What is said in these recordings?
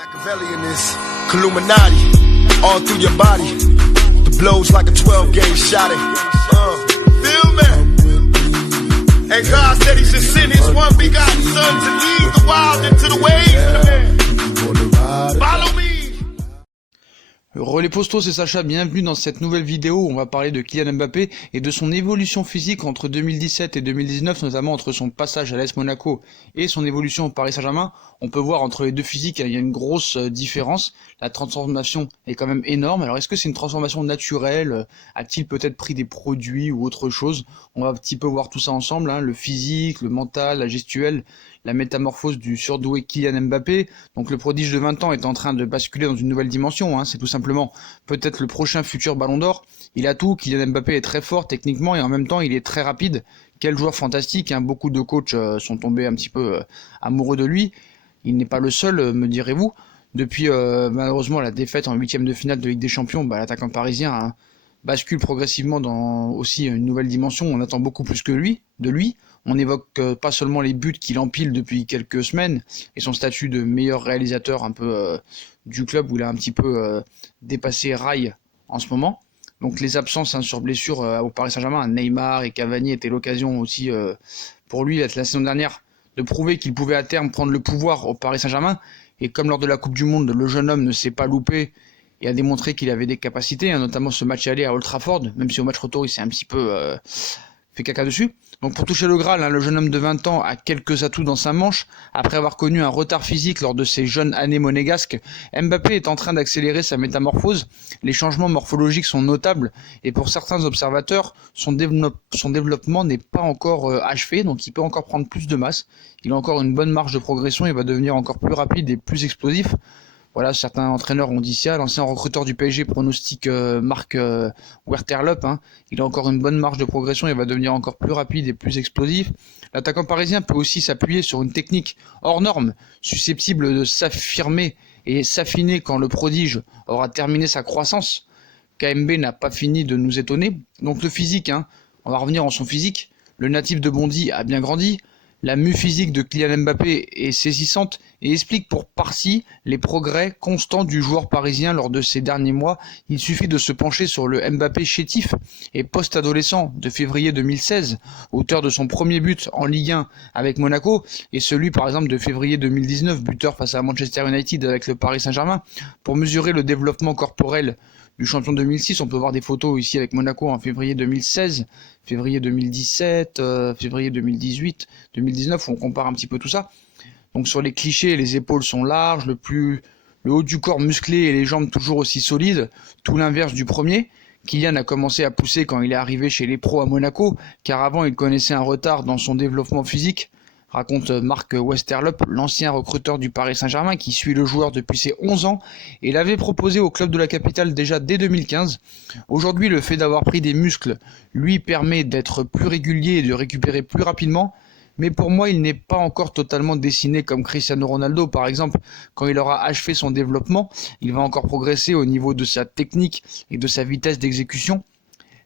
Machiavelli in this Illuminati, all through your body. The blows like a 12-gauge shot. Feel me? And God said He should send His one begotten Son to lead the wild into the ways. Follow me. Relais Posto, c'est Sacha, bienvenue dans cette nouvelle vidéo où on va parler de Kylian Mbappé et de son évolution physique entre 2017 et 2019, notamment entre son passage à l'AS Monaco et son évolution au Paris Saint-Germain. On peut voir entre les deux physiques, il y a une grosse différence, la transformation est quand même énorme. Alors est-ce que c'est une transformation naturelle? A-t-il peut-être pris des produits ou autre chose? On va un petit peu voir tout ça ensemble, le physique, le mental, la gestuelle, la métamorphose du surdoué Kylian Mbappé. Donc le prodige de 20 ans est en train de basculer dans une nouvelle dimension, c'est tout simplement peut-être le prochain futur Ballon d'Or. Il a tout, Kylian Mbappé est très fort techniquement et en même temps il est très rapide. Quel joueur fantastique, beaucoup de coachs sont tombés un petit peu amoureux de lui. Il n'est pas le seul, me direz-vous. Depuis malheureusement la défaite en 8e de finale de Ligue des Champions, l'attaquant parisien bascule progressivement dans aussi une nouvelle dimension. On attend beaucoup plus de lui. On n'évoque pas seulement les buts qu'il empile depuis quelques semaines et son statut de meilleur réalisateur un peu du club où il a un petit peu dépassé Rail en ce moment. Donc les absences sur blessure au Paris Saint-Germain, Neymar et Cavani étaient l'occasion aussi pour lui la saison dernière de prouver qu'il pouvait à terme prendre le pouvoir au Paris Saint-Germain. Et comme lors de la Coupe du Monde, le jeune homme ne s'est pas loupé et a démontré qu'il avait des capacités, notamment ce match aller à Old Trafford, même si au match retour il s'est un petit peu fait caca dessus. Donc pour toucher le Graal, le jeune homme de 20 ans a quelques atouts dans sa manche. Après avoir connu un retard physique lors de ses jeunes années monégasques, Mbappé est en train d'accélérer sa métamorphose. Les changements morphologiques sont notables et pour certains observateurs, son développement n'est pas encore achevé, donc il peut encore prendre plus de masse. Il a encore une bonne marge de progression et va devenir encore plus rapide et plus explosif. Voilà, certains entraîneurs ont dit ça. L'ancien recruteur du PSG pronostique Marc Werterlop. Il a encore une bonne marge de progression et va devenir encore plus rapide et plus explosif. L'attaquant parisien peut aussi s'appuyer sur une technique hors norme, susceptible de s'affirmer et s'affiner quand le prodige aura terminé sa croissance. KMB n'a pas fini de nous étonner. Donc le physique, on va revenir en son physique. Le natif de Bondy a bien grandi. La mue physique de Kylian Mbappé est saisissante et explique pour partie les progrès constants du joueur parisien lors de ces derniers mois. Il suffit de se pencher sur le Mbappé chétif et post-adolescent de février 2016, auteur de son premier but en Ligue 1 avec Monaco, et celui par exemple de février 2019, buteur face à Manchester United avec le Paris Saint-Germain, pour mesurer le développement corporel du champion 2006. On peut voir des photos ici avec Monaco en février 2016, février 2017, février 2018, 2019, où on compare un petit peu tout ça. Donc sur les clichés, les épaules sont larges, le haut du corps musclé et les jambes toujours aussi solides, tout l'inverse du premier. Kylian a commencé à pousser quand il est arrivé chez les pros à Monaco, car avant il connaissait un retard dans son développement physique, raconte Marc Westerlop, l'ancien recruteur du Paris Saint-Germain qui suit le joueur depuis ses 11 ans et l'avait proposé au club de la capitale déjà dès 2015. Aujourd'hui, le fait d'avoir pris des muscles lui permet d'être plus régulier et de récupérer plus rapidement, mais pour moi, il n'est pas encore totalement dessiné comme Cristiano Ronaldo, par exemple. Quand il aura achevé son développement, il va encore progresser au niveau de sa technique et de sa vitesse d'exécution.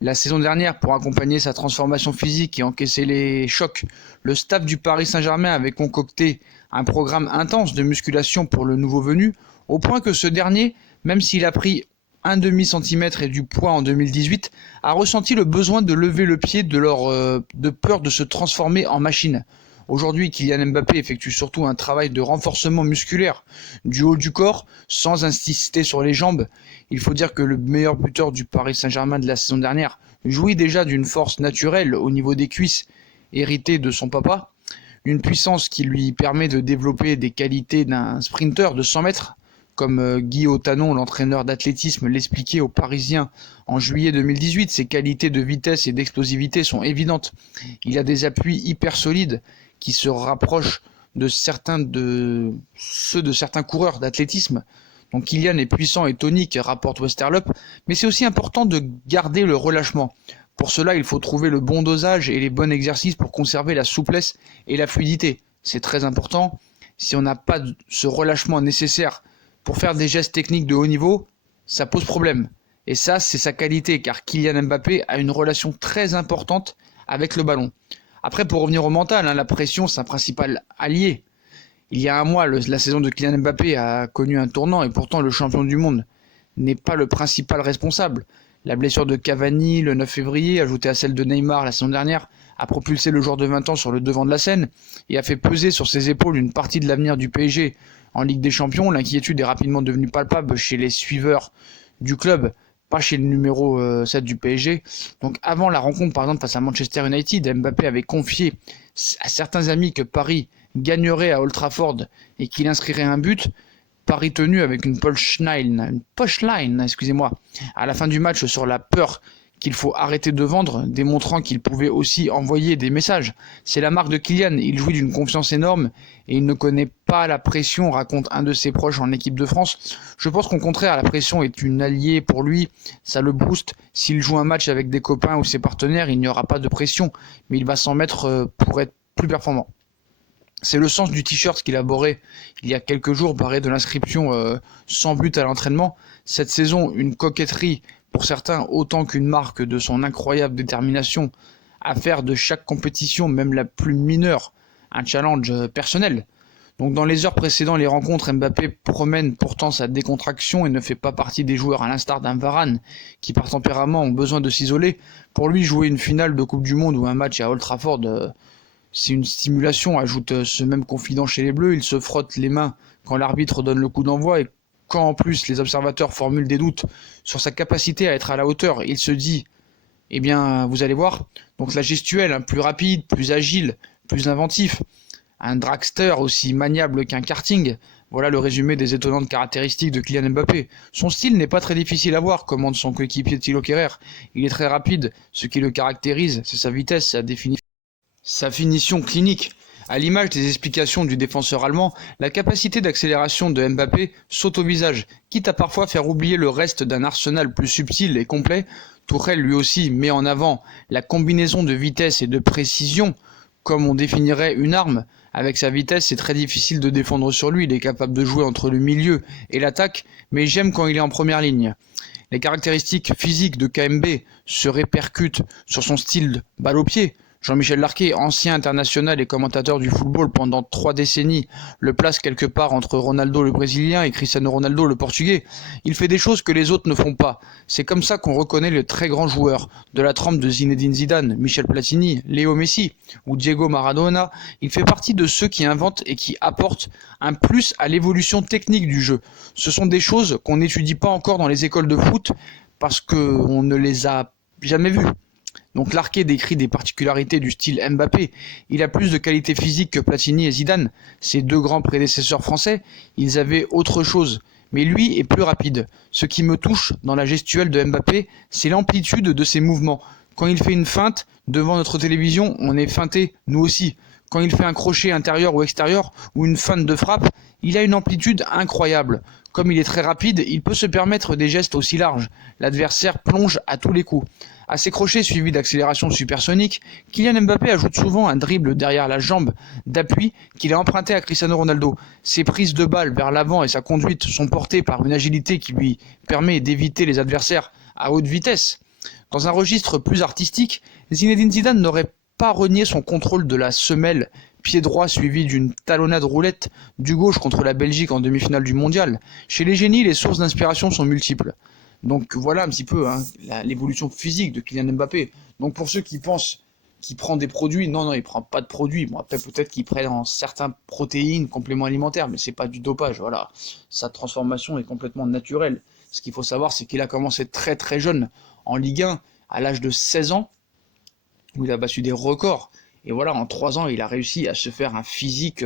La saison dernière, pour accompagner sa transformation physique et encaisser les chocs, le staff du Paris Saint-Germain avait concocté un programme intense de musculation pour le nouveau venu, au point que ce dernier, même s'il a pris 1,5 cm et du poids en 2018, a ressenti le besoin de lever le pied de peur de se transformer en machine. Aujourd'hui, Kylian Mbappé effectue surtout un travail de renforcement musculaire du haut du corps, sans insister sur les jambes. Il faut dire que le meilleur buteur du Paris Saint-Germain de la saison dernière jouit déjà d'une force naturelle au niveau des cuisses, héritée de son papa, une puissance qui lui permet de développer des qualités d'un sprinter de 100 mètres, comme Guy Otanon, l'entraîneur d'athlétisme, l'expliquait aux Parisiens en juillet 2018. Ses qualités de vitesse et d'explosivité sont évidentes. Il a des appuis hyper solides qui se rapprochent de ceux de certains coureurs d'athlétisme. Donc Kylian est puissant et tonique, rapporte Westerlop, mais c'est aussi important de garder le relâchement. Pour cela, il faut trouver le bon dosage et les bons exercices pour conserver la souplesse et la fluidité. C'est très important. Si on n'a pas ce relâchement nécessaire pour faire des gestes techniques de haut niveau, ça pose problème. Et ça, c'est sa qualité, car Kylian Mbappé a une relation très importante avec le ballon. Après, pour revenir au mental, la pression, c'est un principal allié. Il y a un mois, la saison de Kylian Mbappé a connu un tournant et pourtant le champion du monde n'est pas le principal responsable. La blessure de Cavani le 9 février, ajoutée à celle de Neymar la saison dernière, a propulsé le joueur de 20 ans sur le devant de la scène et a fait peser sur ses épaules une partie de l'avenir du PSG en Ligue des Champions. L'inquiétude est rapidement devenue palpable chez les suiveurs du club, pas chez le numéro 7 du PSG. Donc avant la rencontre par exemple face à Manchester United, Mbappé avait confié à certains amis que Paris gagnerait à Old Trafford et qu'il inscrirait un but. Paris tenu avec une punchline, à la fin du match sur la peur qu'il faut arrêter de vendre, démontrant qu'il pouvait aussi envoyer des messages. C'est la marque de Kylian, il jouit d'une confiance énorme et il ne connaît pas la pression, raconte un de ses proches en équipe de France. Je pense qu'au contraire, la pression est une alliée pour lui, ça le booste. S'il joue un match avec des copains ou ses partenaires, il n'y aura pas de pression, mais il va s'en mettre pour être plus performant. C'est le sens du t-shirt qu'il a boré il y a quelques jours, barré de l'inscription sans but à l'entraînement. Cette saison, une coquetterie pour certains, autant qu'une marque de son incroyable détermination à faire de chaque compétition, même la plus mineure, un challenge personnel. Donc dans les heures précédant les rencontres, Mbappé promène pourtant sa décontraction et ne fait pas partie des joueurs à l'instar d'un Varane qui par tempérament ont besoin de s'isoler. Pour lui, jouer une finale de Coupe du Monde ou un match à Old Trafford, c'est une stimulation, ajoute ce même confident chez les Bleus. Il se frotte les mains quand l'arbitre donne le coup d'envoi et quand en plus les observateurs formulent des doutes sur sa capacité à être à la hauteur, il se dit, eh bien vous allez voir, donc la gestuelle, plus rapide, plus agile, plus inventif, un dragster aussi maniable qu'un karting, voilà le résumé des étonnantes caractéristiques de Kylian Mbappé. Son style n'est pas très difficile à voir, commande son coéquipier Thilo Kehrer. Il est très rapide, ce qui le caractérise, c'est sa vitesse, sa finition clinique. À l'image des explications du défenseur allemand, la capacité d'accélération de Mbappé saute au visage, quitte à parfois faire oublier le reste d'un arsenal plus subtil et complet. Tourelle lui aussi met en avant la combinaison de vitesse et de précision, comme on définirait une arme. Avec sa vitesse, c'est très difficile de défendre sur lui, il est capable de jouer entre le milieu et l'attaque, mais j'aime quand il est en première ligne. Les caractéristiques physiques de KMB se répercutent sur son style balle au pied. Jean-Michel Larquet, ancien international et commentateur du football pendant 3 décennies, le place quelque part entre Ronaldo le Brésilien et Cristiano Ronaldo le Portugais. Il fait des choses que les autres ne font pas. C'est comme ça qu'on reconnaît les très grands joueurs, de la trempe de Zinedine Zidane, Michel Platini, Léo Messi ou Diego Maradona. Il fait partie de ceux qui inventent et qui apportent un plus à l'évolution technique du jeu. Ce sont des choses qu'on n'étudie pas encore dans les écoles de foot parce qu'on ne les a jamais vues. Donc Larquet décrit des particularités du style Mbappé. Il a plus de qualité physique que Platini et Zidane. Ses deux grands prédécesseurs français, ils avaient autre chose. Mais lui est plus rapide. Ce qui me touche dans la gestuelle de Mbappé, c'est l'amplitude de ses mouvements. Quand il fait une feinte, devant notre télévision, on est feinté, nous aussi. Quand il fait un crochet intérieur ou extérieur, ou une feinte de frappe, il a une amplitude incroyable. Comme il est très rapide, il peut se permettre des gestes aussi larges. L'adversaire plonge à tous les coups. À ses crochets suivis d'accélération supersonique, Kylian Mbappé ajoute souvent un dribble derrière la jambe d'appui qu'il a emprunté à Cristiano Ronaldo. Ses prises de balle vers l'avant et sa conduite sont portées par une agilité qui lui permet d'éviter les adversaires à haute vitesse. Dans un registre plus artistique, Zinedine Zidane n'aurait pas renié son contrôle de la semelle, pied droit suivi d'une talonnade roulette du gauche contre la Belgique en demi-finale du mondial. Chez les génies, les sources d'inspiration sont multiples. Donc voilà un petit peu l'évolution physique de Kylian Mbappé. Donc pour ceux qui pensent qu'il prend des produits, non, il prend pas de produits. Bon, après peut-être qu'il prend certaines protéines, compléments alimentaires, mais c'est pas du dopage. Voilà, sa transformation est complètement naturelle. Ce qu'il faut savoir, c'est qu'il a commencé très très jeune en Ligue 1, à l'âge de 16 ans, où il a battu des records. Et voilà, en 3 ans, il a réussi à se faire un physique,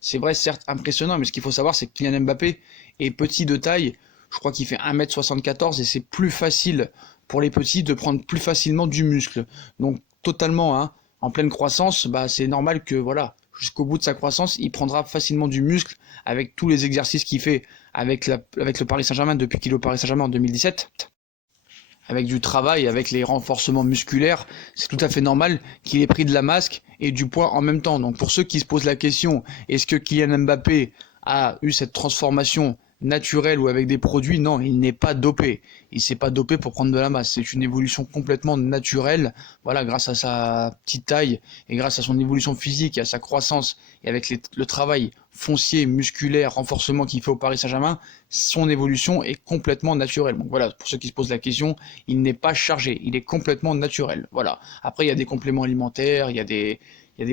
c'est vrai, certes impressionnant, mais ce qu'il faut savoir, c'est que Kylian Mbappé est petit de taille. Je crois qu'il fait 1m74 et c'est plus facile pour les petits de prendre plus facilement du muscle. Donc totalement en pleine croissance, c'est normal que voilà, jusqu'au bout de sa croissance, il prendra facilement du muscle avec tous les exercices qu'il fait avec le Paris Saint-Germain depuis qu'il est au Paris Saint-Germain en 2017. Avec du travail, avec les renforcements musculaires, c'est tout à fait normal qu'il ait pris de la masse et du poids en même temps. Donc pour ceux qui se posent la question, est-ce que Kylian Mbappé a eu cette transformation naturel ou avec des produits, non, il n'est pas dopé. Il s'est pas dopé pour prendre de la masse. C'est une évolution complètement naturelle. Voilà, grâce à sa petite taille et grâce à son évolution physique et à sa croissance et avec le travail foncier, musculaire, renforcement qu'il fait au Paris Saint-Germain, son évolution est complètement naturelle. Donc voilà, pour ceux qui se posent la question, il n'est pas chargé, il est complètement naturel. Voilà. Après, il y a des compléments alimentaires, il y a des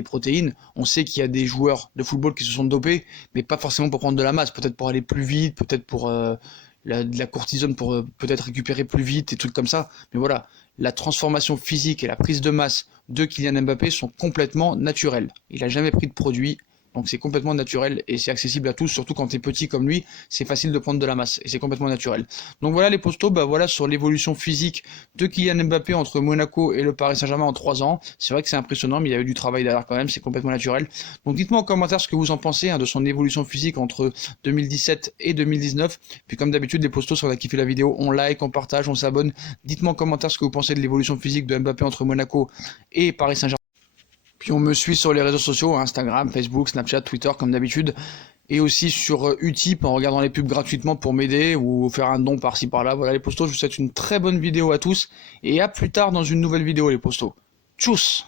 protéines. On sait qu'il y a des joueurs de football qui se sont dopés, mais pas forcément pour prendre de la masse, peut-être pour aller plus vite, peut-être pour de la cortisone pour peut-être récupérer plus vite, des trucs comme ça. Mais voilà, la transformation physique et la prise de masse de Kylian Mbappé sont complètement naturelles. Il n'a jamais pris de produit, donc c'est complètement naturel et c'est accessible à tous, surtout quand tu es petit comme lui, c'est facile de prendre de la masse et c'est complètement naturel. Donc voilà les postos, voilà sur l'évolution physique de Kylian Mbappé entre Monaco et le Paris Saint-Germain en 3 ans. C'est vrai que c'est impressionnant, mais il y a eu du travail derrière quand même, c'est complètement naturel. Donc dites-moi en commentaire ce que vous en pensez de son évolution physique entre 2017 et 2019. Puis comme d'habitude les postos, si on a kiffé la vidéo, on like, on partage, on s'abonne. Dites-moi en commentaire ce que vous pensez de l'évolution physique de Mbappé entre Monaco et Paris Saint-Germain. Puis on me suit sur les réseaux sociaux, Instagram, Facebook, Snapchat, Twitter comme d'habitude. Et aussi sur Utip en regardant les pubs gratuitement pour m'aider ou faire un don par-ci par-là. Voilà les postos, je vous souhaite une très bonne vidéo à tous. Et à plus tard dans une nouvelle vidéo les postos. Tchuss!